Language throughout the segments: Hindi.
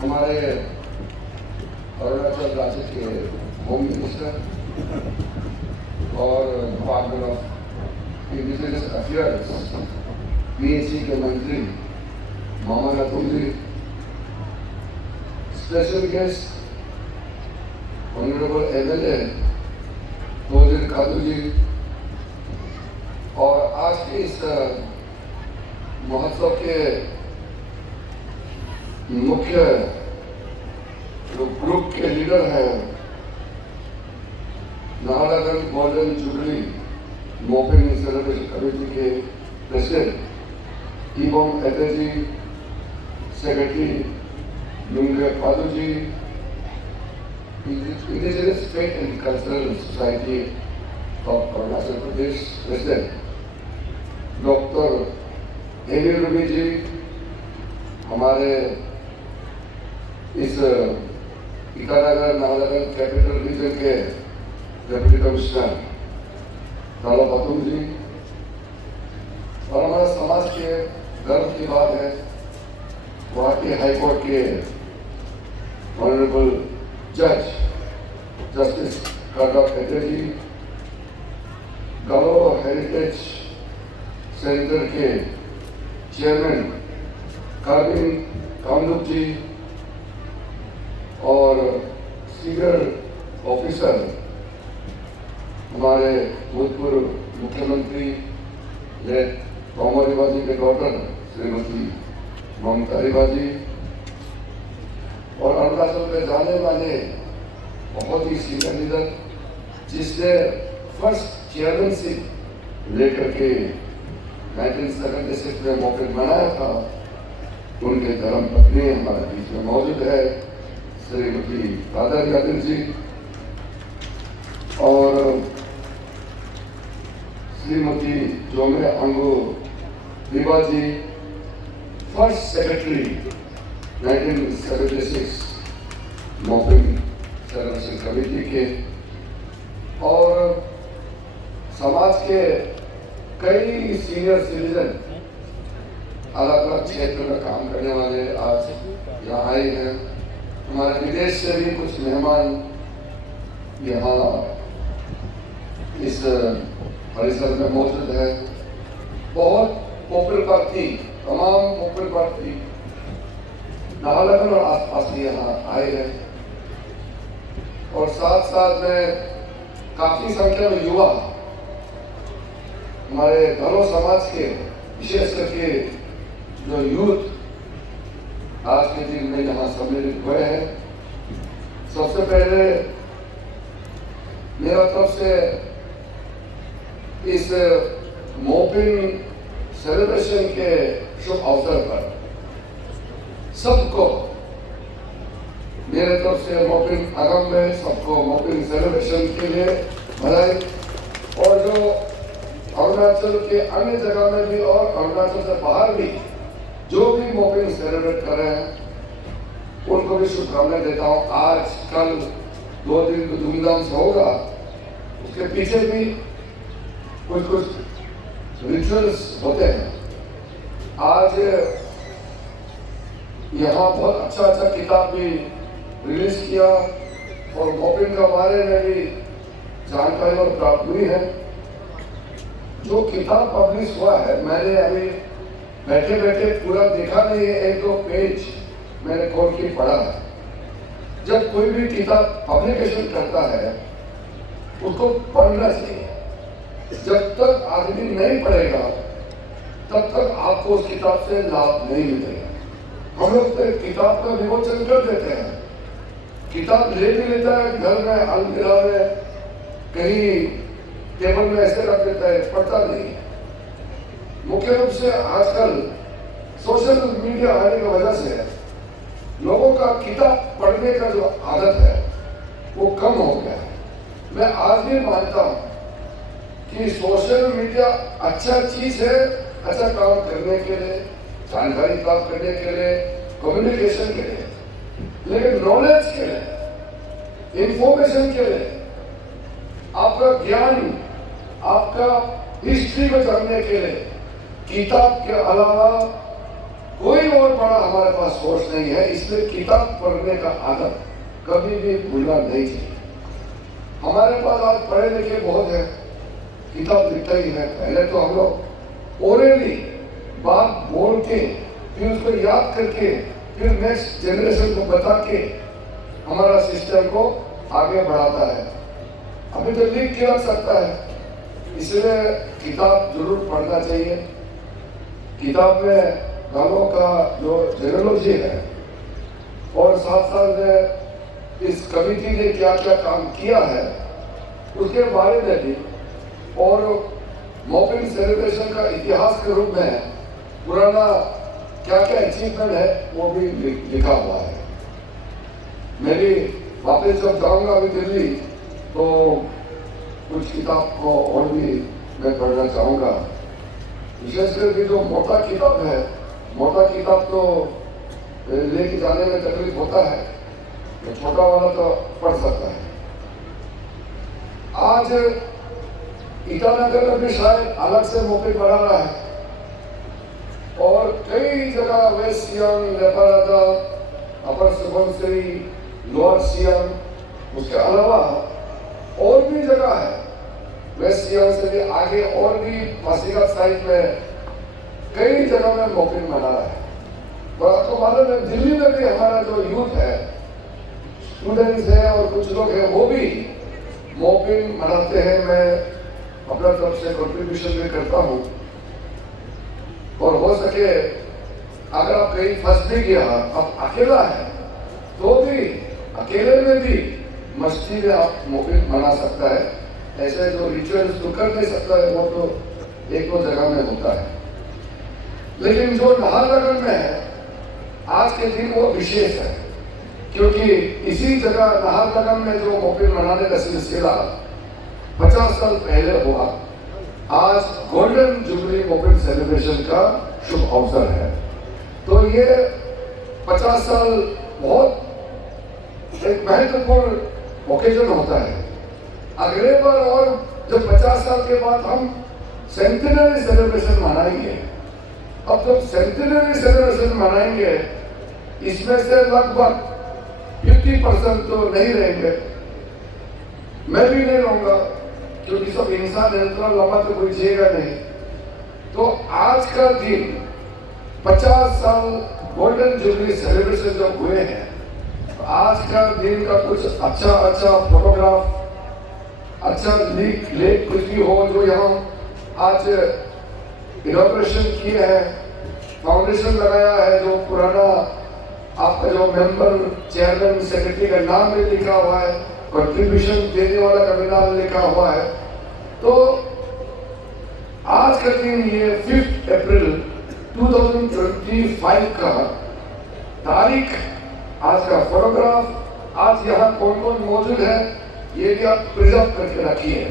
हमारे अरुणाचल राज्य के होम मिनिस्टर और department of indigenous affairs PAC के मंत्री मामा नथुम जी, स्पेशल गेस्ट ऑनरेबल एमएलए तोजिर खातू जी और आज के इस महोत्सव के मुख्य जो ग्रुप के लीडर हैं, Naharlagun golden jubilee Mopin celebration committee के president Ibom Eteji, secretary Lunge Padu ji, indigenous state and cultural society of Arunachal Pradesh president doctor A V Ruby ji, हमारे इस ईटानगर नाहरलगुन कैपिटल रीजन के डिप्टी कमिश्नर ताला बतूम जी, और हमारे समाज के गर्व की बात है गुवाहाटी हाईकोर्ट के ऑनरेबल जज जस्टिस काका खट्टर जी, गलो हेरिटेज सेंटर के चेयरमैन काबिन कामदुप जी और सीनियर ऑफिसर हमारे भूतपूर्व मुख्यमंत्री तोमर रिबा जी के डॉटर श्रीमती ममता रिबा जी और अरुणाचल में जाने वाले बहुत ही सीनियर लीडर जिसने फर्स्ट चेयरमैनशिप लेकर के 1976 में मौके बनाया था, उनके धर्म पत्नी हमारे बीच में मौजूद है श्रीमती कादर यादव जी और Shrimati Jome Ango Riba ji, first secretary 1976 Mopin celebration committee के, और समाज के कई सीनियर सिटीजन अलग अलग क्षेत्र में काम करने वाले आज यहाँ आए हैं। हमारे विदेश से भी कुछ मेहमान यहाँ इस परिसर में मौजूद है। बहुत पॉपुलर पार्टी, तमाम पॉपुलर पार्टी नाहरलगुन और आसपास भी यहाँ आए हैं और साथ साथ में काफी संख्या में युवा हमारे घरों समाज के विशेष करके जो यूथ आज के दिन में यहाँ सम्मिलित हुए हैं। सबसे पहले मेरा तरफ से इस मोपिन सेलिब्रेशन के शुभ अवसर पर सबको मेरे तरफ से मोपिन आगम में सबको मोपिन सेलिब्रेशन के लिए बधाई, और जो अरुणाचल के अन्य जगह में भी और अरुणाचल से बाहर भी जो भी मोपिन सेलिब्रेट कर रहे हैं उनको भी शुभकामनाएं देता हूँ। आज कल 2 दिन तो धूमधाम से होगा, उसके पीछे भी कुछ रिचुअल्स होते हैं। आज यहाँ बहुत अच्छा किताब भी रिलीज किया और मोपिन के बारे में भी जानकारी और प्राप्त हुई है। जो किताब पब्लिश हुआ है मैंने अभी बैठे बैठे पूरा देखा नहीं है, 1-2 पेज मैंने खोल के पढ़ा है। जब कोई भी किताब पब्लिकेशन करता है उसको पढ़ना चाहिए। जब तक आदमी नहीं पढ़ेगा तब तक आपको उस किताब से लाभ नहीं मिलेगा। हम लोग तो किताब का विमोचन कर देते हैं, किताब ले भी लेता है घर में अलमीरा में कहीं टेबल में ऐसे रख देता है, पढ़ता नहीं है। मुख्य रूप से आजकल सोशल मीडिया आने की वजह से लोगों का किताब पढ़ने का जो आदत है वो कम हो गया है। मैं आज भी मानता हूँ कि सोशल मीडिया अच्छा चीज है, अच्छा काम करने के लिए, जानकारी प्राप्त करने के लिए, कम्युनिकेशन के लिए, लेकिन नॉलेज के लिए, इंफॉर्मेशन के लिए, आपका ज्ञान, आपका हिस्ट्री में जानने के लिए किताब के अलावा कोई और बड़ा हमारे पास सोर्स नहीं है, इसलिए किताब पढ़ने का आदत कभी भी भूलना नहीं चाहिए। हमारे पास आज पढ़े लिखे बहुत है, किताब लिखता ही है। पहले तो हम लोग ओरली बात बोल के, फिर उसको याद करके, फिर नेक्स्ट जनरेशन को बता के हमारा सिस्टम को आगे बढ़ाता है। अभी तो लिख के रख सकता है, इसलिए किताब जरूर पढ़ना चाहिए। किताब में गानों का जो जेनोलॉजी है और साथ साथ में इस कमिटी ने क्या क्या काम किया है उसके बारे में भी, और मॉपिंग सेलिब्रेशन का इतिहास के रूप में पुराना क्या क्या अचीवमेंट है वो भी लिखा हुआ है। मैं भी वापस जब जाऊंगा अभी दिल्ली तो कुछ किताब को और भी मैं पढ़ना चाहूँगा। विशेषकर कि जो मोटा किताब है, मोटा किताब तो लेके जाने में तकलीफ होता है, तो छोटा वाला तो पढ़ सकता है। आज ईटानगर में भी शायद अलग से मौके बना रहा है, और कई जगह वेस्ट सियांग, लेपारादा, अपर सुबनसिरी, लोअर सियांग, उसके अलावा और भी जगह है वेस्ट सियांग से भी आगे, और भी पासीघाट साइड में कई जगह में मॉपिंग मना रहा है। तो आपको मालूम है दिल्ली में भी हमारा जो यूथ है, स्टूडेंट्स है और कुछ लोग हैं, वो भी मॉपिंग मनाते हैं। मैं अपना तरफ से कंट्रीब्यूशन भी करता हूँ, और हो सके अगर आप कहीं फंस भी गया, आप अकेला है तो भी अकेले में भी मस्ती में आप मॉपिंग मना सकता है। ऐसे जो रिचुअल्स तो कर नहीं सकता है, वो तो एक दो जगह में होता है। लेकिन जो नाहरलगुन में है आज के दिन वो विशेष है, क्योंकि इसी जगह नाहरलगुन में जो मॉपिंग मनाने का सिलसिला 50 साल पहले हुआ, आज गोल्डन जुबली मॉपिंग सेलिब्रेशन का शुभ अवसर है। तो ये 50 साल बहुत एक महत्वपूर्ण ओकेजन होता है। अगले बार और जब 50 साल के बाद हम सेंटिनरी सेलिब्रेशन मनाएंगे, अब जब सेंटिनरी सेलिब्रेशन मनाएंगे, इसमें से लगभग 50% तो नहीं रहेंगे, मैं भी नहीं रहूंगा, क्योंकि सब इंसान है, इतना लंबा तो कोई जिएगा नहीं। तो आज का दिन 50 साल गोल्डन जुबली सेलिब्रेशन जब हुए हैं, तो आज का दिन का कुछ अच्छा फोटोग्राफ, अच्छा लेख कुछ भी हो, जो यहाँ आज इनॉग्रेशन किए हैं, फाउंडेशन लगाया है, जो पुराना आपका जो मेंबर, चेयरमैन, सेक्रेटरी का नाम भी लिखा हुआ है, कंट्रीब्यूशन देने वाला का भी नाम लिखा हुआ है। तो आज का दिन ये 5 अप्रैल 2025 का तारीख, आज का फोटोग्राफ, आज यहाँ कौन कौन मौजूद है ये भी आप प्रिजर्व करके रखिए।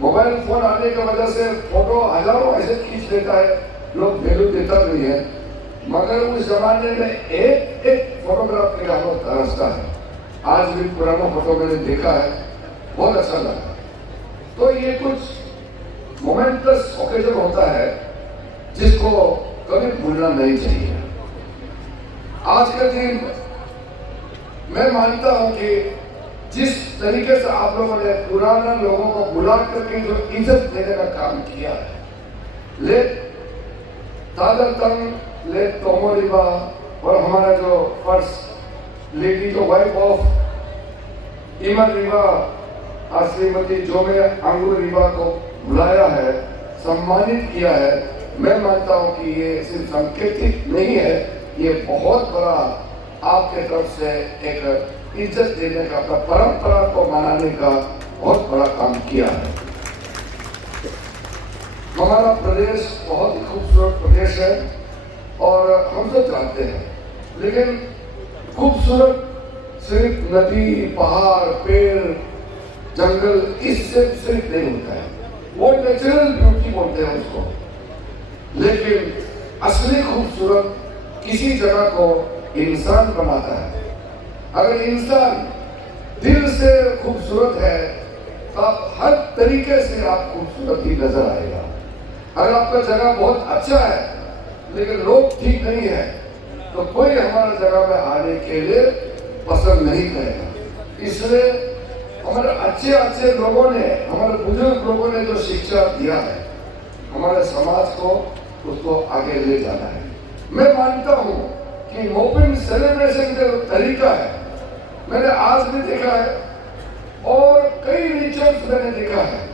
मोबाइल फोन आने की वजह से फोटो हजारों ऐसे खींच लेता है, लोग वैल्यू देता नहीं है, मगर उस जमाने में एक फोटोग्राफ के लिए हम तरसता है। आज भी पुराना फोटो मैंने देखा है, बहुत अच्छा लगा। तो ये कुछ मोमेंटस ओकेजन होता है जिसको कभी भूलना नहीं चाहिए। आज का दिन मैं मानता हूं कि जिस तरीके से आप लोगों ने पुराना लोगों को बुला करके जो इज्जत देने का काम किया है, ले ताजा तंग, ले तोमो रिबा, और हमारा जो फर्स्ट लेडी, जो वाइफ ऑफ इमर रिबा, श्रीमती जोमे अंगूर रिबा को बुलाया है, सम्मानित किया है, मैं मानता हूं कि ये सिर्फ सांकेतिक नहीं है, ये बहुत बड़ा आपके तरफ से एक इज्जत देने का, अपना परंपरा को मनाने का बहुत बड़ा काम किया है। हमारा प्रदेश बहुत ही खूबसूरत प्रदेश है और हम सब जानते हैं, लेकिन खूबसूरत सिर्फ नदी, पहाड़, पेड़, जंगल इससे सिर्फ नहीं होता है, वो नेचुरल ब्यूटी बोलते हैं उसको। लेकिन असली खूबसूरत किसी जगह को इंसान बनाता है। अगर इंसान दिल से खूबसूरत है तो आप हर तरीके से आप खूबसूरत ही नजर आएगा। अगर आपका जगह बहुत अच्छा है लेकिन लोग ठीक नहीं है तो कोई हमारे जगह में आने के लिए पसंद नहीं करेगा। इसलिए हमारे अच्छे अच्छे लोगों ने, हमारे बुजुर्ग लोगों ने जो शिक्षा दिया है, हमारे समाज को उसको आगे ले जाना है। मैं मानता हूँ कि मोपिन सेलिब्रेशन का तरीका है, मैंने आज भी देखा है और कई रिचुअल्स मैंने देखा है,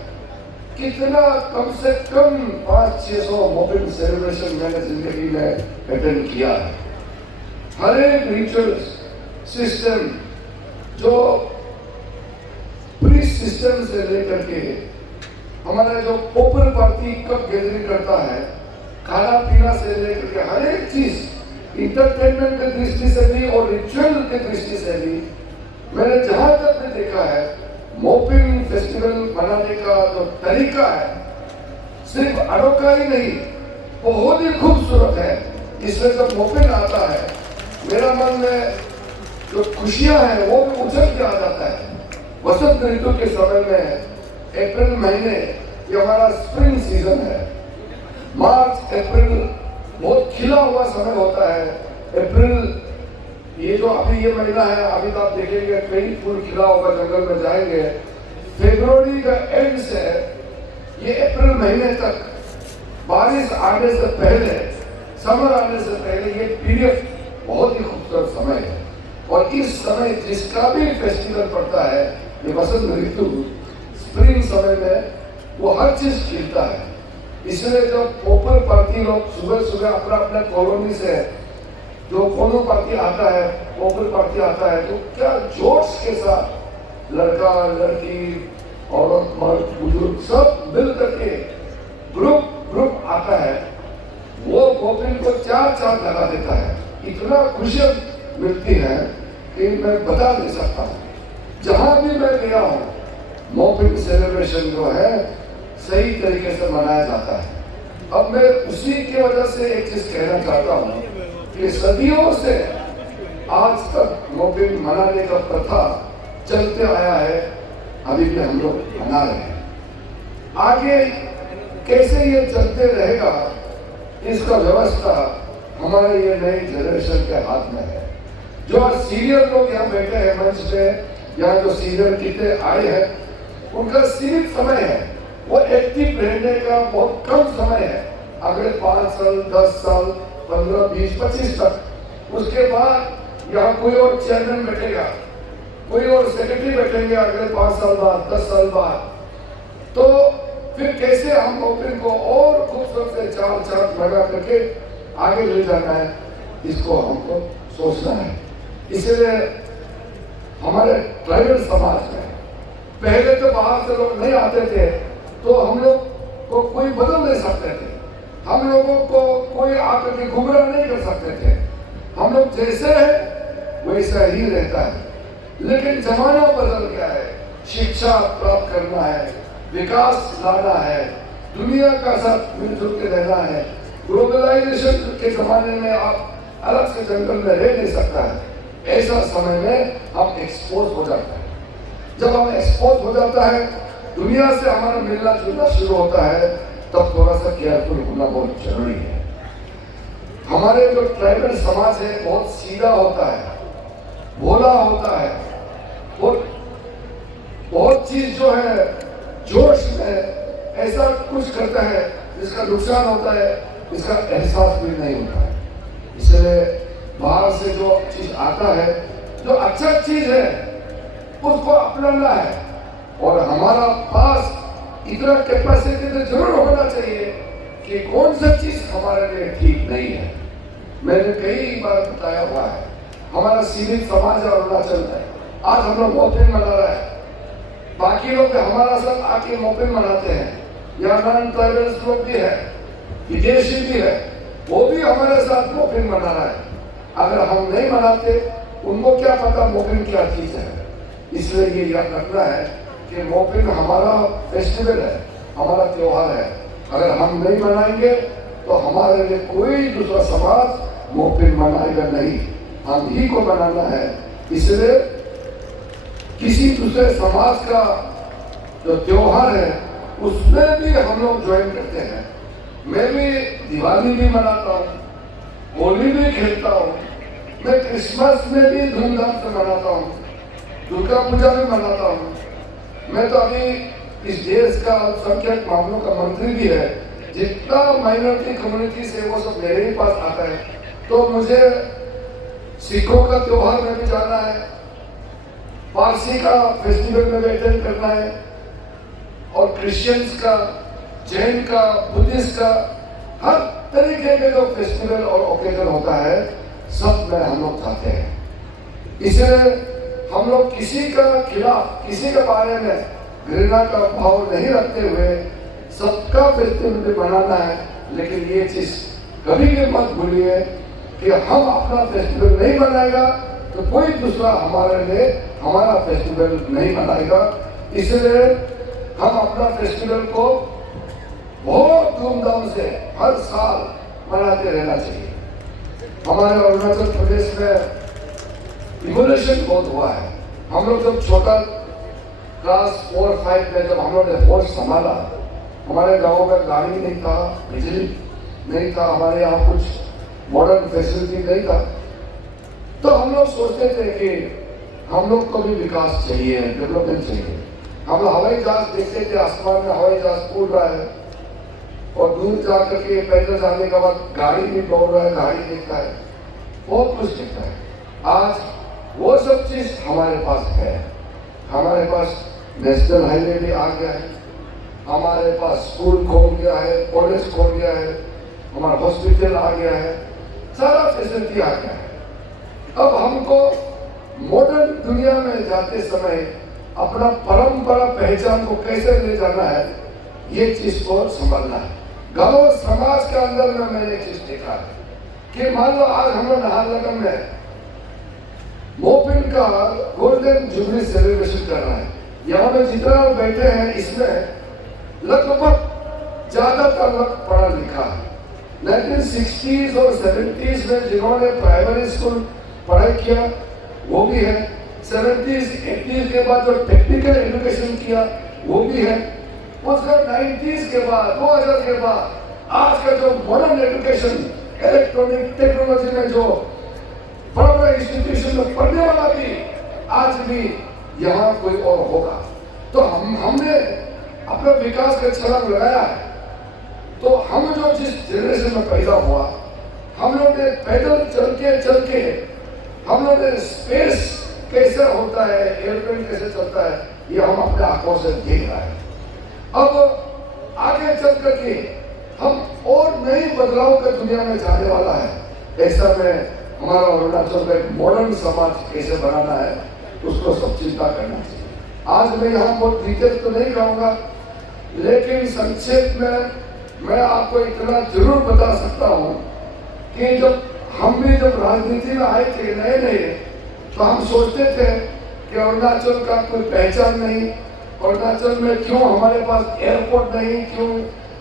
कितना कम से कम 500-600 मोपिन सेलिब्रेशन मैंने जिंदगी में अटेंड किया है। हर एक रिचुअल्स सिस्टम, जो प्री सिस्टम से लेकर के हमारा जो पॉपुलर पार्टी कब गैदरिंग करता है, खाना पीना से लेकर के हर एक चीज इंटरटेनमेंट की दृष्टि से भी और रिचुअल की दृष्टि से भी मैंने जहां तक भी देखा है, मोपिन फेस्टिवल मनाने का जो तरीका है सिर्फ अनोखा ही नहीं, बहुत ही खूबसूरत है। इसमें जब मोपिन आता है, मेरा मन में जो खुशियां हैं वो भी उछल के आ जाता है। वसंत ऋतु के समय में अप्रैल महीने, ये हमारा स्प्रिंग सीजन है, मार्च अप्रैल बहुत खिला हुआ समय होता है। अप्रैल, ये जो अभी ये महीना है, अभी तो आप देखेंगे कई फूल खिला होगा, जंगल में जाएंगे। फरवरी का एंड से ये अप्रैल महीने तक बारिश आने से पहले, समर आने से पहले ये पीरियड बहुत ही खूबसूरत समय है। और इस समय जिसका भी फेस्टिवल पड़ता है, ये वसंत ऋतु स्प्रिंग समय में वो हर चीज खिलता है। इसलिए जब पॉपुलर पार्टी लोग सुबह सुबह अपना अपना कॉलोनी से जो कोनो पार्टी आता है, पॉपुलर पार्टी आता है, तो क्या जोश के साथ लड़का लड़की औरत मर्द बुजुर्ग सब मिल करके ग्रुप आता है, वो मोपिन को चार चांद लगा देता है। इतना खुशियां मिलती है कि मैं बता नहीं सकता हूँ। जहां भी मैं गया हूँ, मोपिन सेलिब्रेशन जो है सही तरीके से मनाया जाता है। अब मैं उसी की वजह से एक चीज कहना चाहता हूँ कि सदियों से आज तक मोपिन मनाने का प्रथा चलते आया है, अभी भी हम लोग मना रहे हैं। आगे कैसे ये चलते रहेगा, इसका व्यवस्था हमारे ये नई जनरेशन के हाथ में है। जो सीनियर लोग यहाँ बैठे हैं मंच पे, यहाँ जो सीनियर कितने आए हैं, उनका सीमित समय है, वो एक्टिव रहने का बहुत कम समय है। अगले 5 साल 10 साल 15 20 25 तक, उसके बाद यहाँ कोई और चेयरमैन बैठेगा, कोई और सेक्रेटरी बैठेंगे अगले 5 साल बाद 10 साल बाद। तो फिर कैसे हम मोपिन को और खूबसूरत से चार चांद लगा करके आगे ले जाना है, इसको हमको सोचना है। इसलिए हमारे ट्राइबल समाज में पहले तो बाहर से लोग नहीं आते थे, तो हम लोग को कोई बदल नहीं सकते थे, हम लोगों को कोई आकर के गुमराह नहीं कर सकते थे। हम लोग जैसे हैं वैसा ही रहता है। लेकिन जमाना बदल गया है, शिक्षा प्राप्त करना है, विकास लाना है, दुनिया का साथ मिलजुल के रहना है। ग्लोबलाइजेशन के जमाने में आप अलग से जंगल में रह नहीं सकता है। ऐसा समय में हम एक्सपोज हो जाते हैं। जब हम एक्सपोज हो जाता है, दुनिया से हमारा मिलना जुलना शुरू होता है, तब थोड़ा सा केयरफुल होना बहुत जरूरी है। हमारे जो ट्राइबल समाज है बहुत सीधा होता है, भोला होता है, बहुत चीज जो है जोश में ऐसा कुछ करता है जिसका नुकसान होता है, इसका एहसास भी नहीं होता है। इसलिए बाहर से जो चीज आता है, जो अच्छा चीज है, उसको अपनाना है। और हमारा पास इतना कैपेसिटी तो जरूर होना चाहिए कि कौन सा चीज हमारे लिए ठीक नहीं है। मैंने कई बार बताया हुआ है, हमारा सीमित समाज है अरुणाचल में, आज हम लोग मोपिन मना रहे हैं, बाकी लोग हमारा साथ आके मोपिन मनाते हैं। यहाँ नॉन ट्राइबल्स लोग भी है, विदेशी भी है, वो भी हमारे साथ मोपिन मना रहा है। अगर हम नहीं मनाते, उनको क्या पता मोपिन क्या चीज है। इसलिए ये याद रखना है कि मोपिन हमारा फेस्टिवल है, हमारा त्योहार है। अगर हम नहीं मनाएंगे तो हमारे लिए कोई दूसरा समाज मोपिन मनाएगा नहीं, हम ही को मनाना है। इसलिए किसी दूसरे समाज का जो त्योहार है उसमें भी हम लोग ज्वाइन करते हैं। मैं भी दिवाली भी मनाता हूँ, होली भी खेलता हूँ, मैं क्रिसमस में भी धूमधाम से मनाता हूँ, दुर्गा पूजा में मनाता हूँ। मैं तो अभी इस देश का अल्पसंख्यक मामलों का मंत्री भी है, जितना माइनॉरिटी कम्युनिटी से वो सब मेरे ही पास आता है। तो मुझे सिखों का त्योहार में भी जाना है, पारसी का फेस्टिवल में भी अटेंड करना है, और क्रिश्चियंस का, जैन का, बुद्धिस्ट का, हर तरीके के जो फेस्टिवल और ओकेजन होता है सब में हम लोग जाते हैं। इसलिए हम लोग किसी का खिलाफ, किसी के बारे में घृणा का भाव नहीं रखते हुए सबका फेस्टिवल मनाना है। लेकिन ये चीज कभी भी मत भूलिए कि हम अपना फेस्टिवल नहीं मनाएगा तो कोई दूसरा हमारे लिए हमारा फेस्टिवल नहीं मनाएगा। इसलिए हम अपना फेस्टिवल को बहुत धूमधाम से हर साल मनाते रहना चाहिए। हमारे अरुणाचल प्रदेश में इवोल्यूशन बहुत हुआ है। हम लोग जब छोटा क्लास 4-5 में जब हम लोग ने होश संभाला, हमारे गाँव में गाड़ी नहीं था, बिजली नहीं था, हमारे यहाँ कुछ मॉडर्न फैसिलिटी नहीं था। तो हम लोग सोचते थे कि हम लोग को भी विकास चाहिए, डेवलपमेंट चाहिए। हम लोग हवाई जहाज देखते थे, आसमान में हवाई जहाज उड़ रहा है, और दूर जा करके पैदल जाने के बाद गाड़ी भी दौड़ रहा है, गाड़ी दिखता है, बहुत कुछ दिखता है। आज वो सब चीज हमारे पास है। हमारे पास नेशनल हाईवे भी आ गया है, हमारे पास स्कूल खोल गया है, कॉलेज खोल गया है, हमारा हॉस्पिटल आ गया है, सारा फैसिलिटी आ गया है। अब हमको मॉडर्न दुनिया में जाते समय अपना परंपरा पहचान को कैसे ले जाना है, ये चीज को संभालना है। गाँव समाज के अंदर में मैंने एक चीज देखा है कि मान लो आज हम लोग नाहरलगुन में मोपिन का गोल्डन जुबली सेलिब्रेशन कर रहा है। यहाँ पे जितना लोग बैठे हैं इसमें लगभग ज्यादातर लोग पढ़ा लिखा है। 1960s और 70s में जिन्होंने प्राइमरी स्कूल पढ़ाई किया वो भी है, 70s 80s के बाद जो टेक्निकल एजुकेशन किया वो भी है, उसका 90s के बाद 2000 के बाद आज का जो मॉडर्न एजुकेशन इलेक्ट्रॉनिक टेक्नोलॉजी में जो बड़ा बड़ा इंस्टीट्यूशन में पढ़ने वाला भी आज भी यहाँ कोई और होगा। तो हमने अपना विकास का छलांग लगाया है। तो हम जो जिस जनरेशन में पैदा हुआ, हम लोग ने पैदल चल के हम लोग ने स्पेस कैसे होता है, एयरप्लेन कैसे चलता है, ये हम अपने आंखों से देख रहे हैं। अब आगे चल करके हम और नई बदलाव के दुनिया में जाने वाला है। ऐसा में हमारा अरुणाचल में मॉडर्न समाज कैसे बनाना है उसको सब चिंता करना चाहिए। आज मैं यहाँ बहुत डिटेल तो नहीं कहूँगा, लेकिन संक्षेप में मैं आपको इतना जरूर बता सकता हूँ कि हम भी जब राजनीति में आए थे नए तो हम सोचते थे कि अरुणाचल का कोई पहचान नहीं, अरुणाचल में क्यों हमारे पास एयरपोर्ट नहीं, क्यों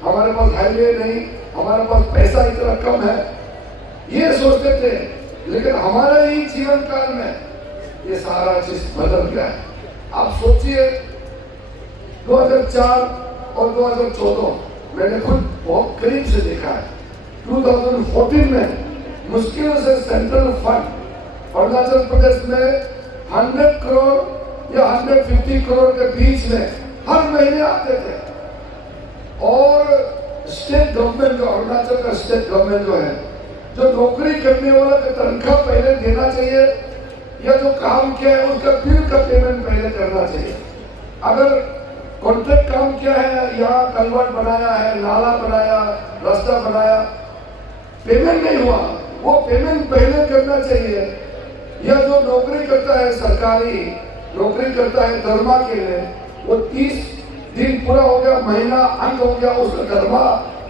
हमारे पास हाईवे नहीं, हमारे पास पैसा इतना कम है, ये सोचते थे। लेकिन हमारे ही जीवन काल में ये सारा चीज बदल गया है। आप सोचिए 2004 और 2014 मैंने खुद बहुत करीब से देखा है। 2014 में मुश्किल से सेंट्रल फंड अरुणाचल प्रदेश में 100 करोड़ या 150 करोड़ के बीच में हर महीने आते थे, और स्टेट गवर्नमेंट जो अरुणाचल का स्टेट गवर्नमेंट जो है, जो नौकरी करने वाला का तनख्वाह पहले देना चाहिए या जो काम किया है उसका बिल का पेमेंट पहले करना चाहिए। अगर कॉन्ट्रैक्ट काम किया है, यहाँ कलवर्ट बनाया है, नाला बनाया, रास्ता बनाया, पेमेंट नहीं हुआ, वो पेमेंट पहले करना चाहिए। या जो नौकरी करता है, सरकारी नौकरी करता है दरमा के लिए, वो 30 दिन पूरा हो गया, महीना अंत हो गया, उसका दरमा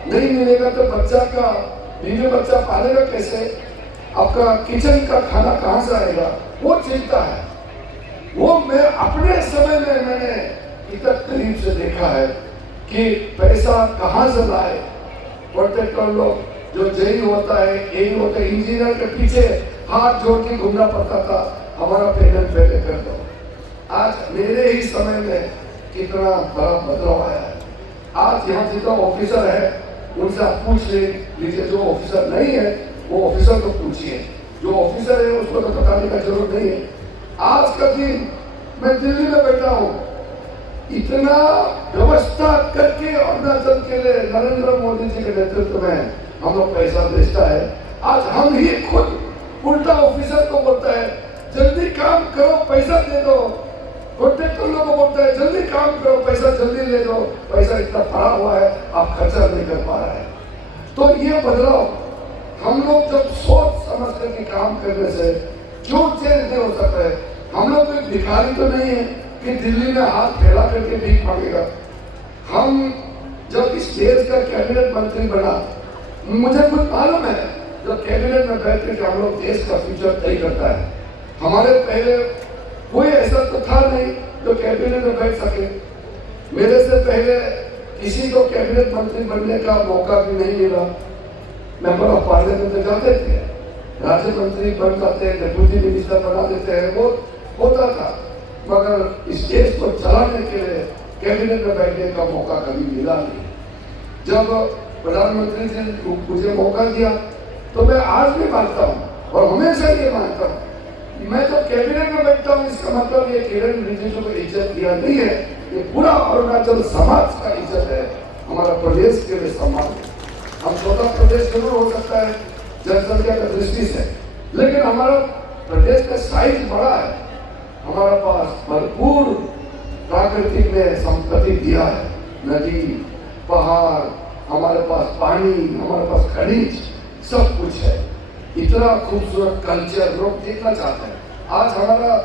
नहीं मिलेगा तो बच्चा का बीवी बच्चा पालेगा कैसे, आपका किचन का खाना कहाँ से आएगा, वो चिंता है। वो मैं अपने समय में मैंने इतना करीब से देखा है कि पैसा कहाँ से लाए। कॉन्ट्रैक्टर लोग जो जेई होता है, यही होता है, इंजीनियर के पीछे हाथ जोड़ के घूमना पड़ता था, हमारा पेमेंट पहले कर दो। आज मेरे ही समय में कितना बड़ा बदलाव आया है। आज यहाँ जितना ऑफिसर है उनसे आप पूछ लीजिए, जो ऑफिसर नहीं है वो ऑफिसर को पूछिए जो ऑफिसर है उसको तो बताने का जरूरत नहीं है। आज का दिन मैं दिल्ली में बैठा हूँ, इतना व्यवस्था करके अरुणाचल के लिए नरेंद्र मोदी जी के नेतृत्व में हम लोग पैसा भेजता है। आज हम ही खुद उल्टा ऑफिसर को बोलता है जल्दी काम करो पैसा दे दो, कॉन्ट्रैक्टर लोगों को बोलता है जल्दी काम करो पैसा जल्दी ले दो, पैसा इतना पड़ा हुआ है आप खर्चा नहीं कर पा रहे हैं। तो ये बदलाव हम लोग जब सोच समझ करके काम करने से क्यों चेंज नहीं हो सकता है। हम लोग कोई भिखारी तो नहीं है कि दिल्ली में हाथ फैला करके भीख मांगेगा। हम जब इस देश का कैबिनेट मंत्री बना, मुझे कुछ मालूम है जब कैबिनेट में बैठ के हम लोग देश का फ्यूचर तय करता है। हमारे पहले कोई ऐसा तो था नहीं जो कैबिनेट में बैठ सके। मेरे से पहले किसी को कैबिनेट मंत्री बनने का मौका भी नहीं मिला। मेंबर ऑफ पार्लियामेंट में जाते थे, राज्य मंत्री बन जाते हैं, डिप्टी मिनिस्टर बना देते हैं, वो होता था, मगर इस देश को चलाने के लिए कैबिनेट में बैठने का मौका कभी मिला नहीं। जब प्रधानमंत्री जी मुझे मौका दिया तो मैं आज भी मानता हूँ और हमेशा ये मानता हूँ, मैं जो कैबिनेट में बैठता हूँ इसका मतलब ये किरण रिजिजू को इज्जत दिया नहीं है, ये पूरा अरुणाचल समाज का इज्जत है, हमारा प्रदेश के लिए सम्मान है। हम छोटा प्रदेश जरूर हो सकता है जनसंख्या की दृष्टि से, लेकिन हमारा प्रदेश का साइज बड़ा है। हमारा पास भरपूर प्राकृतिक ने संपत्ति दिया है, नदी, पहाड़, हमारे पास पानी, हमारे पास खनिज, सब कुछ है। इतना खूबसूरत कल्चर लोग देखना चाहते हैं। आज हमारा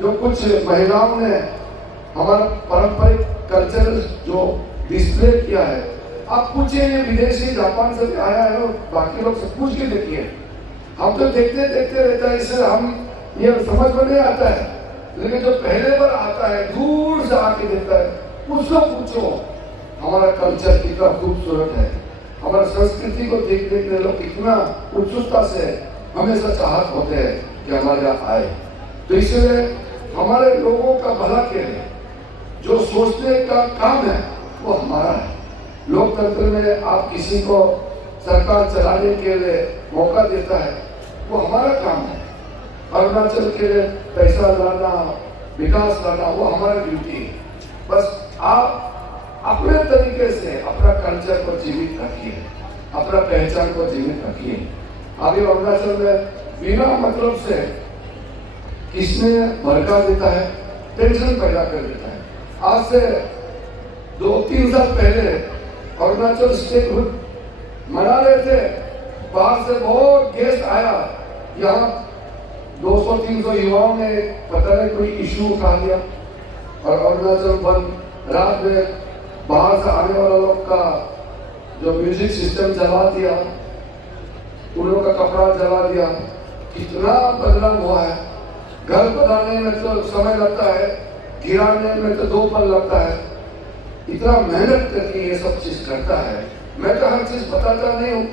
जो कुछ महिलाओं ने हमारा पारंपरिक कल्चर जो डिस्प्ले किया है, आप पूछिए ये विदेशी जापान से भी आया है और बाकी लोग सब पूछ के देखिए। हम तो देखते देखते रहता है, इससे हम ये समझ में नहीं आता है, लेकिन जो पहले बार आता है दूर से आके देखता है उसको पूछो हमारा कल्चर कितना खूबसूरत है, हमारा संस्कृति को देखने के लिए लोग कितना उत्सुकता से हमेशा चाहत होते हैं कि हमारे यहाँ आए। तो इसलिए हमारे लोगों का भला के लिए जो सोचने का काम है वो हमारा है। लोकतंत्र में आप किसी को सरकार चलाने के लिए मौका देता है, वो हमारा काम है। अरुणाचल के लिए पैसा लाना, विकास लाना, वो हमारा ड्यूटी है। बस आप अपने तरीके से अपना कल्चर को जीवित रखिए, अपना पहचान को जीवित रखिए। अभी अरुणाचल में बिना मतलब से किसने भड़का देता है, टेंशन पैदा कर देता है। आज से 2-3 साल पहले अरुणाचल स्टेटहुड मना रहे थे, बाहर से बहुत गेस्ट आया, यहाँ 200-300 युवाओं ने पता नहीं कोई इशू उठा लिया और अरुणाचल बंद। रात में बाहर से आने वाला लोग का जो म्यूजिक सिस्टम जला दिया, उन लोगों का कपड़ा जला दिया। कितना बदलाव हुआ है। घर बनाने में तो समय लगता है, गिराने में तो 2 पल लगता है। इतना मेहनत करके ये सब चीज करता है। मैं तो हर चीज बताता नहीं हूँ,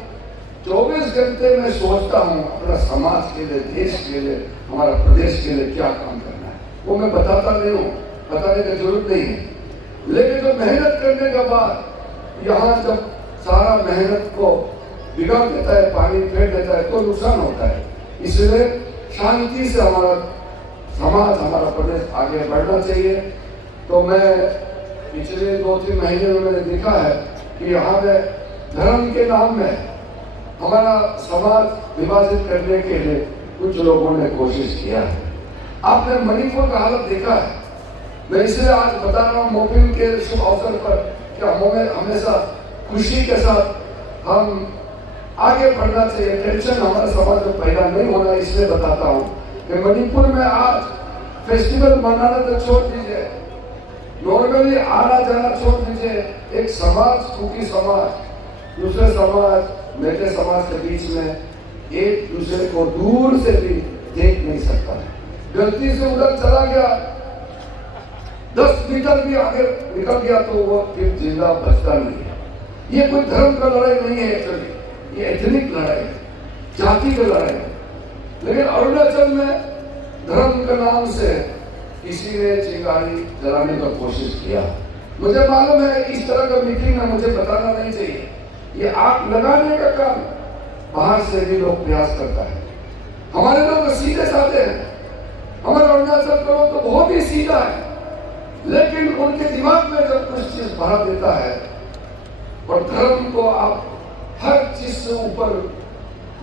24 घंटे में सोचता हूँ अपना समाज के लिए, देश के लिए, हमारा प्रदेश के लिए क्या काम करना है, वो मैं बताता नहीं हूँ, बताने की जरूरत नहीं है। लेकिन जो मेहनत करने के बाद यहाँ जब सारा मेहनत को बिगाड़ देता है, पानी फेंक देता है, तो नुकसान होता है। इसलिए शांति से हमारा समाज, हमारा प्रदेश आगे बढ़ना चाहिए। तो मैं पिछले 2-3 महीने में मैंने देखा है कि यहाँ पे धर्म के नाम में हमारा समाज विभाजित करने के लिए कुछ लोगों ने कोशिश किया है। आपने मणिपुर का हालत देखा है। मैं इसलिए आज बता रहा हूँ मोपिन के शुभ अवसर पर कि हमें हमेशा खुशी के साथ हम आगे बढ़ना चाहिए। टेंशन हमारे समाज में पैदा नहीं होना, इसलिए बताता हूँ कि मणिपुर में आज फेस्टिवल मनाना तो छोड़ दीजिए, नॉर्मली आना जाना छोड़ दीजिए। एक समाज, कुकी समाज दूसरे समाज, मेरे समाज के बीच में एक दूसरे को दूर से भी देख नहीं सकता है। गलती से उधर चला गया, 10 मीटर भी आगे निकल गया तो वो फिर जिंदा बचता नहीं है। ये कोई धर्म का लड़ाई नहीं है, एक्चुअली ये एथनिक लड़ाई है, जाति की लड़ाई है। लेकिन अरुणाचल में धर्म के नाम से किसी ने चिंगारी जलाने का कोशिश किया। मुझे मालूम है इस तरह का मीटिंग में मुझे बताना नहीं चाहिए। ये आग लगाने का काम बाहर से भी लोग प्रयास करता है। हमारे लोग तो सीधे साधे हैं, हमारे अरुणाचल का लोग तो बहुत ही सीधा है, लेकिन उनके दिमाग में जब कुछ चीज भरा देता है और धर्म को आप हर चीज से ऊपर,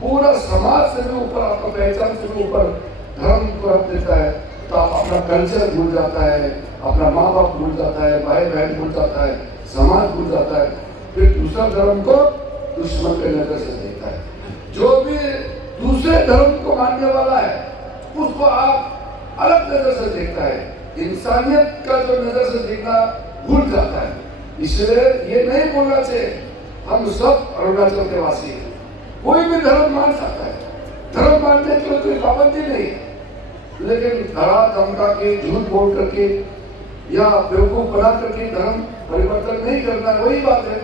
पूरा समाज से भी ऊपर, आपका पहचान से भी ऊपर धर्म को रख देता है, तो आप अपना कल्चर भूल जाता है, अपना माँ बाप भूल जाता है, भाई बहन भूल जाता है, समाज भूल जाता है, फिर दूसरा धर्म को दुश्मन के नजर से देखता है। जो भी दूसरे धर्म को मानने वाला है उसको आप अलग नजर से देखता है, इंसानियत का जो नजर से देखना भूल जाता है। इसलिए ये नहीं बोलना चाहिए हम सब अरुणाचल के वासी हैं, कोई भी धर्म मान सकता है, धर्म मानने की कोई पाबंदी नहीं है, लेकिन धड़ा धमका के, झूठ बोल करके या बेवकूफ बना करके धर्म परिवर्तन नहीं करना, वही बात है।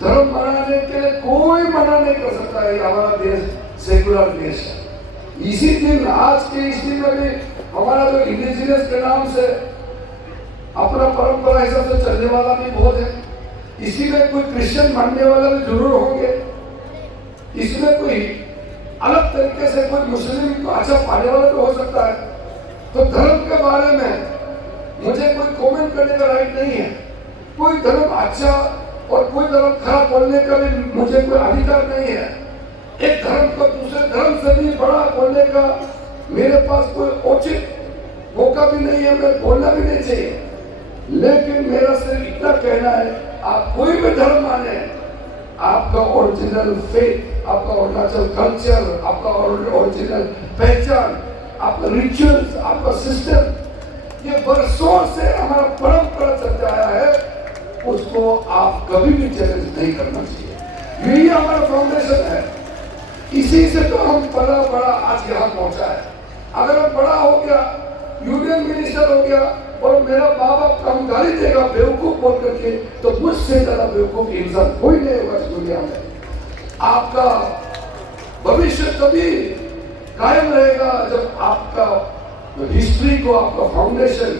धर्म मनाने के लिए कोई मना नहीं कर सकता है, हमारा देश सेकुलर देश है। इसी दिन, आज के इस दिन में भी हमारा जो इंडिजिनियस के नाम से अपना परंपरा हिसाब से चलने वाला भी बहुत है, इसी में कोई क्रिश्चियन मानने वाला भी जरूर होंगे, इसमें कोई अलग तरीके से कोई मुस्लिम को अच्छा पाने वाला तो हो सकता है। तो धर्म के बारे में मुझे कोई कमेंट करने का राइट नहीं है, कोई धर्म अच्छा और कोई धर्म खराब बोलने का भी मुझे कोई अधिकार नहीं है। एक धर्म को दूसरे धर्म से भी बड़ा बोलने का मेरे पास कोई उचित मौका भी नहीं है, मैं बोलना भी नहीं चाहिए। लेकिन मेरा सिर्फ इतना कहना है, आप कोई भी धर्म माने, आपका ओरिजिनल फेथ, आपका अरुणाचल कल्चर, आपका ओरिजिनल पहचान, आपका रिचुअल्स, आपका सिस्टम, ये बरसों से हमारा परंपरा चलता आया है, उसको आप कभी भी चैलेंज नहीं करना चाहिए। यही हमारा फाउंडेशन है, इसी से तो हम बड़ा बड़ा आज यहाँ पहुंचा है। अगर हम बड़ा हो गया, यूनियन मिनिस्टर हो गया और मेरा माँ बाप का हम गाली देगा बेवकूफ बोल करके, तो मुझसे ज्यादा बेवकूफ इंसान कोई नहीं होगा इस दुनिया में। आपका भविष्य तभी कायम रहेगा जब आपका हिस्ट्री को, आपका फाउंडेशन,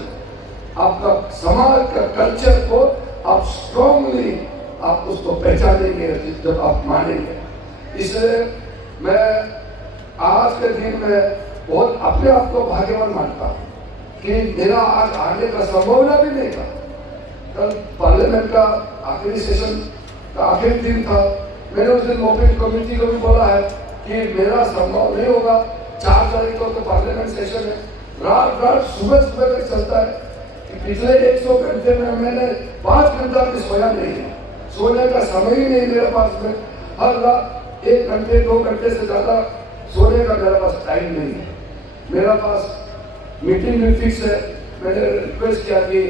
आपका समाज का कल्चर को आप स्ट्रांगली आप उसको पहचानेंगे, जब आप मानेंगे। इसलिए मैं आज के दिन में बहुत अपने आप को भाग्यवान मानता हूँ कि मेरा आज आने का संभावना भी नहीं था। कल पार्लियामेंट का आखिरी सेशन का आखिरी दिन था, मैंने उस दिन मोपिन कमेटी को भी बोला है कि मेरा संभव नहीं होगा। 4 तारीख को तो पार्लियामेंट सेशन है, रात रात सुबह सुबह तक चलता है कि पिछले 100 घंटे में मैंने 5 घंटा भी सोया नहीं है, सोने का समय ही नहीं मेरे पास में। हर रात 1 घंटे 2 घंटे से ज़्यादा सोने का मेरे पास टाइम नहीं है। मेरा पास मीटिंग भी फिक्स है। मैंने रिक्वेस्ट किया कि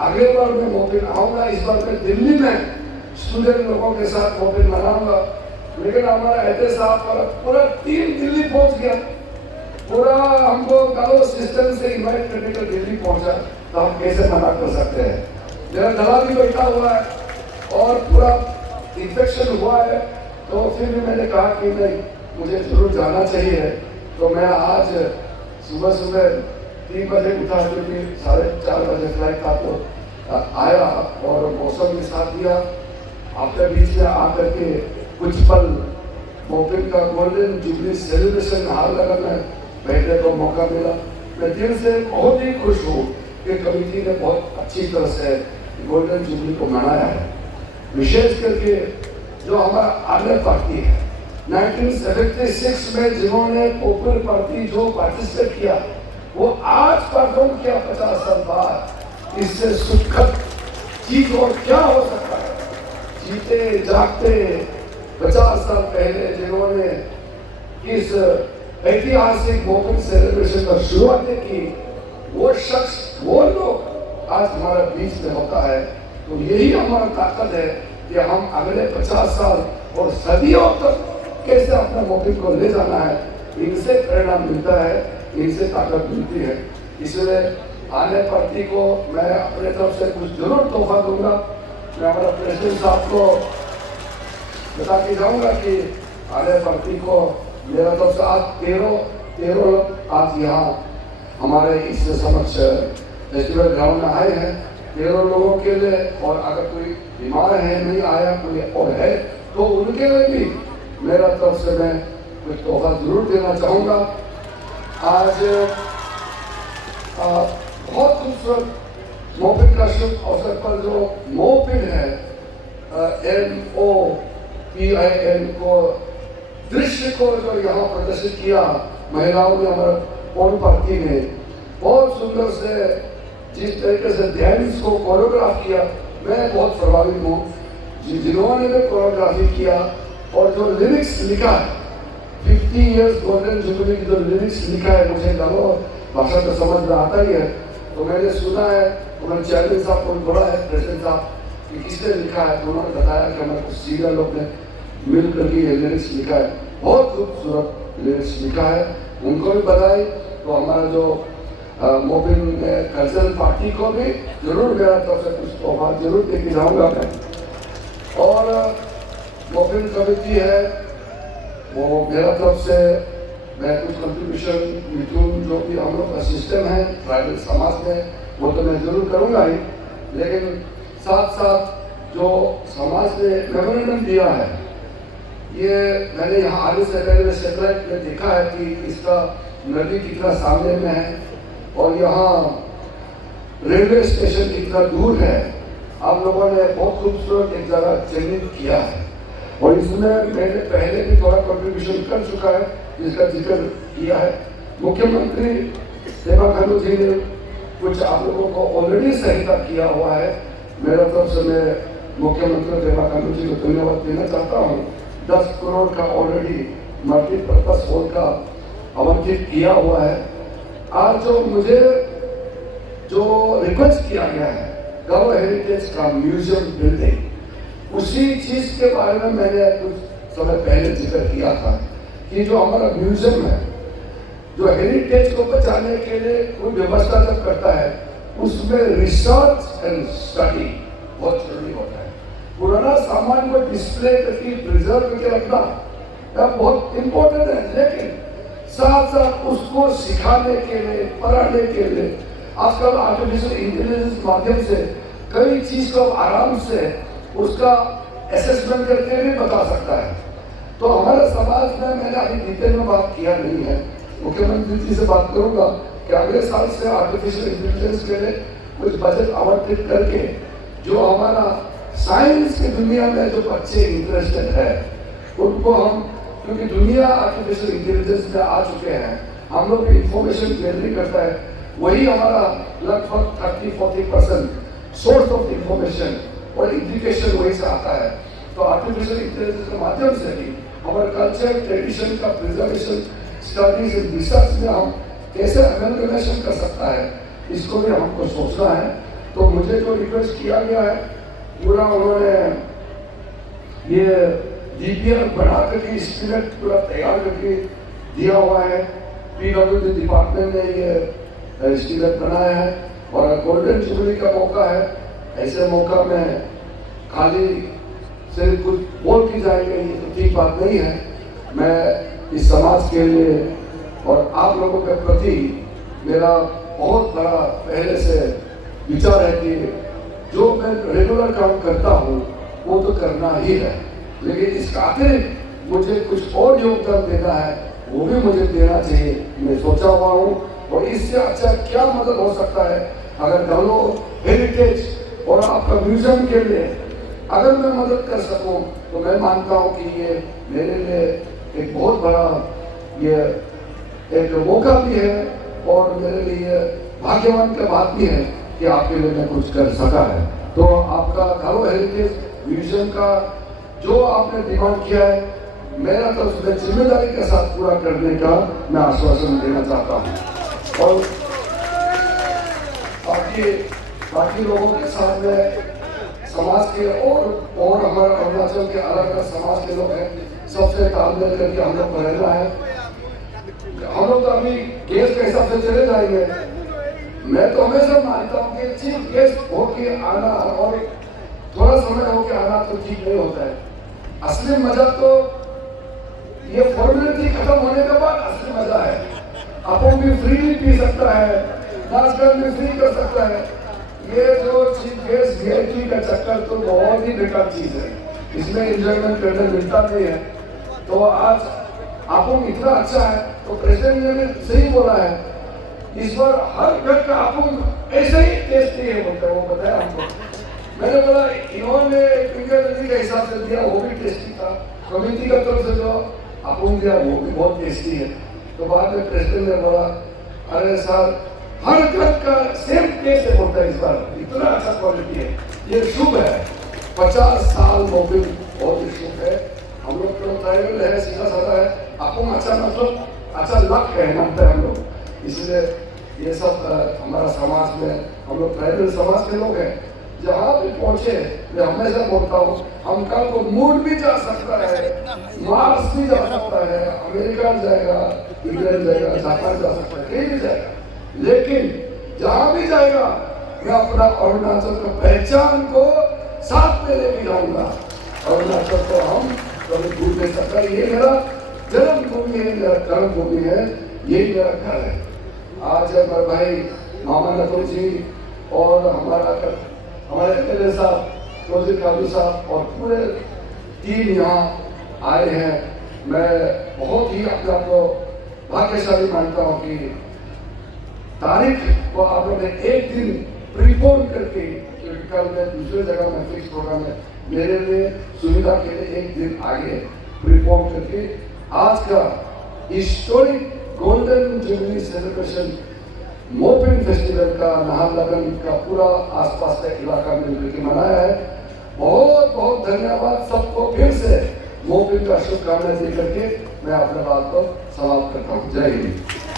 अगले बार मैं मोपिन आऊँगा, इस बार मैं दिल्ली में स्टूडेंट लोगों के साथ मोपिन मनाऊंगा, लेकिन हमारा एड्रेस साहब पूरा टीम दिल्ली पहुंच गया, पूरा हमको गाँव सिस्टम से इन्वाइट करने का दिल्ली पहुंचा, तो हम कैसे मना कर सकते हैं। मेरा गला भी बैठा हुआ है और पूरा इन्फेक्शन हुआ है, तो फिर भी मैंने कहा कि नहीं, मुझे जरूर जाना चाहिए। तो मैं आज सुबह सुबह 3 बजे उठा, क्योंकि 4:30 बजे फ्लाइट था, तो आया और मौसम भी साथ दिया। आपके बीच में आकर के कुछ पल मोपिन का गोल्डन जुबली सेलिब्रेशन हाल लगा में बैठने को मौका मिला। मैं दिल से बहुत ही खुश हूँ कि कमेटी ने बहुत अच्छी तरह से गोल्डन जुबली को मनाया है। विशेष करके जो हमारा आर्य पार्टी है, 1976 में जिन्होंने पॉपुलर पार्टी जो पार्टिसिपेट किया, वो आज परफॉर्म किया 50 साल बाद। इससे सुखद चीज और क्या हो सकता है। जीते जागते 50 साल पहले जिन्होंने इस ऐतिहासिक मोपिन सेलिब्रेशन का शुरुआत की, वो शख्स, वो लोग आज हमारे बीच में होता है। तो यही हमारा ताकत है कि हम अगले 50 साल और सदियों तक कैसे अपने मोपिन को ले जाना है। इनसे प्रेरणा मिलता है, इनसे ताकत मिलती है। इसलिए आने पार्टी को मैं अपने तरफ से कुछ जरूर तोहफा दूंगा। मैं हमारा प्रेसिडेंट साहब को बता के जाऊंगा कि आने पार्टी को मेरा तरफ से आज 13 आज यहाँ हमारे इस समक्ष फेस्टिवल ग्राउंड में आए हैं, 13 लोगों के लिए। और अगर कोई बीमार है, नहीं आया कोई और है, तो उनके लिए भी मेरा तरफ से मैं कुछ तोहफा जरूर देना चाहूँगा। आज बहुत खूबसूरत मोपेड का शुभ अवसर पर जो मोपेड है MOPIN को दृश्य को जो यहाँ प्रदर्शित किया महिलाओं ने, हमारा पौन पार्टी ने बहुत सुंदर से जिस तरीके से डांस को कोरियोग्राफ किया, मैं बहुत प्रभावित हूँ। जिन्होंने भी कोरियोग्राफी किया और जो लिरिक्स लिखा है 50 इयर्स गोल्डन जुबली की जो लिरिक्स लिखा है, मुझे गालो भाषा तो समझ में आता ही है, तो मैंने सुना है। तो मैंने चैरमैन साहब को बोला है, प्रेसिडेंट साहब कि किसने लिखा है, तो उन्होंने बताया कि हमारे कुछ सीनियर लोग ने मिल करके ये लिरिक्स लिखा है। बहुत खूबसूरत लिरिक्स लिखा है, उनको भी बधाई। तो हमारा जो मोपिन कल्चरल पार्टी को भी जरूर मेरा तरफ से कुछ तोहफा जरूर देके जाऊँगा मैं। और मोपिन कमेटी है वो मेरा तरफ से मैं कुछ कंट्रीब्यूशन यूट्यूब जो भी हम लोग का सिस्टम है प्राइवेट समाज में, वो तो मैं जरूर करूँगा ही, लेकिन साथ साथ जो समाज ने मेमोरेंडम दिया है, ये मैंने यहाँ आगे से पहले सेटेलाइट में देखा है कि इसका नदी कितना सामने में है और यहाँ रेलवे स्टेशन कितना दूर है। आप लोगों ने बहुत खूबसूरत एक जगह चिन्हित किया है और इसमें मैंने पहले भी थोड़ा कंट्रीब्यूशन कर चुका है, जिसका जिक्र किया है। मुख्यमंत्री पेमा खांडू जी ने कुछ आप लोगों को ऑलरेडी सहायता किया हुआ है। मेरा तरफ से मैं मुख्यमंत्री पेमा खांडू जी को धन्यवाद देना चाहता हूँ। 10 करोड़ का ऑलरेडी मल्टीपर्पज हॉल का आवंटित किया हुआ है। आज जो मुझे जो रिक्वेस्ट किया गया है गव हेरिटेज का म्यूजियम बिल्डिंग, उसी चीज के बारे में मैंने कुछ समय पहले जिक्र किया था कि जो हमारा म्यूजियम है, जो हेरिटेज को बचाने के लिए कोई व्यवस्था जब करता है, उसमें रिसर्च एंड स्टडी बहुत जरूरी होता है। पुराना सामान को डिस्प्ले करके प्रिजर्व करके रखना बहुत इंपॉर्टेंट है, लेकिन साथ साथ उसको सिखाने के लिए, पढ़ाने के लिए आजकल आर्टिफिशियल इंटेलिजेंस माध्यम से कई चीज को आराम से उसका असेसमेंट करके भी बता सकता है। तो हमारे समाज में मैंने अभी डिटेल में बात किया नहीं है, मुख्यमंत्री जी से बात करूंगा कि अगले साल से आर्टिफिशियल इंटेलिजेंस के लिए कुछ बजट आवंटित करके जो हमारा साइंस की दुनिया में जो बच्चे इंटरेस्टेड है उनको हम, क्योंकि दुनिया आर्टिफिशियल इंटेलिजेंस में आ चुके हैं, हम लोग इंफॉर्मेशन गैदरिंग करता है, वही हमारा लगभग 30-40% सोर्स ऑफ इंफॉर्मेशन और एजुकेशन वही से आता है। तो आर्टिफिशियल इंटेलिजेंस के माध्यम से भी हमारे कल्चर ट्रेडिशन का प्रिजर्वेशन, स्टडीज एंड रिसर्च में हम कैसे अमेलगमेशन कर सकता है, इसको भी हमको सोचना है। तो मुझे जो रिक्वेस्ट किया गया है पूरा उन्होंने ये DPR बना करके एस्टीमेट पूरा तैयार करके दिया हुआ है। PWD डिपार्टमेंट ने ये एस्टीमेट बनाया है और गोल्डन जुबली का मौका है, ऐसे मौका में खाली सिर्फ कुछ बोल के जाएंगे ये तो ठीक बात नहीं है। मैं इस समाज के लिए और आप लोगों के प्रति मेरा बहुत बड़ा पहले से विचार है कि जो मैं रेगुलर काम करता हूँ वो तो करना ही है, लेकिन इसका अतिरिक्त मुझे कुछ और योगदान देना है, वो भी मुझे देना चाहिए। मैं सोचा हुआ हूँ और इससे अच्छा क्या मदद हो सकता है अगर गलो हेरिटेज और आपका म्यूजियम के लिए अगर मैं मदद कर सकूं, तो मैं मानता हूं कि ये मेरे लिए एक बहुत बड़ा ये एक मौका भी है और मेरे लिए भाग्यवान का बात भी है कि आपके लिए मैं कुछ कर सका है। तो आपका गलो हेरिटेज म्यूजियम का जो आपने डिमांड किया है, मेरा तो उसमें जिम्मेदारी के साथ पूरा करने का मैं आश्वासन देना चाहता हूँ। और बाकी लोगों के साथ में समाज के और हमारे अरुणाचल के अलग अलग समाज के लोग हैं, सबसे तालमेल करके हम लोग रहना है। हम लोग तो अभी गेस्ट के हिसाब से चले जाएंगे। मैं तो हमेशा मानता हूँ कि सिर्फ गेस्ट होके आना और थोड़ा समय होके आना तो ठीक नहीं होता है। असली मजा तो ये फॉर्मेलिटी खत्म होने के बाद असली मजा है। अपन भी फ्री पी सकता है, नाच कर भी फ्री कर सकता है। ये जो चीफ गेस्ट VIP का चक्कर तो बहुत ही बेकार चीज है, इसमें एंजॉयमेंट करने मिलता नहीं है। तो आज आपुंग इतना अच्छा है। तो प्रेसिडेंट ने सही बोला है, इस बार हर घर का आपुंग ऐसे ही टेस्टी है बोलता है, वो बताया हमको। मैंने बोला इन्होंने फिंगर नदी के हिसाब से दिया, वो भी टेस्टी था। कमेटी का तरफ से जो आपुंग दिया वो भी बहुत टेस्टी है। तो बाद में प्रेसिडेंट ने बोला अरे सर हर घर का सेम टेस्ट है बोलता है, इस बार इतना अच्छा क्वालिटी है। ये शुभ है, 50 साल मोबिल बहुत ही शुभ है। हम लोग तो ट्राइबल है, सीधा साधा है, आपुंग अच्छा मतलब अच्छा लक है मानते हैं हम लोग। इसलिए ये सब हमारा समाज में, हम लोग ट्राइबल समाज के लोग हैं, जहाँ भी पहुंचे मैं हमेशा बोलता हूँ, हम कल को मून भी जा सकता है, मार्स भी जा सकता है, अमेरिका जाएगा, इंग्लैंड जाएगा, जापान जा सकता है, कहीं भी जाएगा, लेकिन जहाँ भी जाएगा मैं अपना अरुणाचल की पहचान को साथ में लेके जाऊंगा। अरुणाचल को हम कभी भूल नहीं सकता। ये मेरा जन्मभूमि है, मेरा कर्मभूमि है, यही मेरा घर है। आज मेरे भाई मामा नथुर जी और हमारे एमएलए साहब रोजी कालू साहब और पूरे टीम यहाँ आए हैं। मैं बहुत ही अपने आप को भाग्यशाली मानता हूँ कि तारीख को आप लोगों ने एक दिन प्रीपोन करके, क्योंकि कल मैं दूसरे जगह में फिक्स प्रोग्राम है, मेरे लिए सुविधा के लिए एक दिन आगे प्रीपोन करके आज का historic golden jubilee celebration Mopin festival का, नाहरलगुन का पूरा आसपास का इलाका मिलकर के मनाया है। बहुत बहुत धन्यवाद सबको। फिर से मोपिन का शुभकामनाएं दे करके मैं अपने बात को समाप्त करता हूँ। जय हिंद।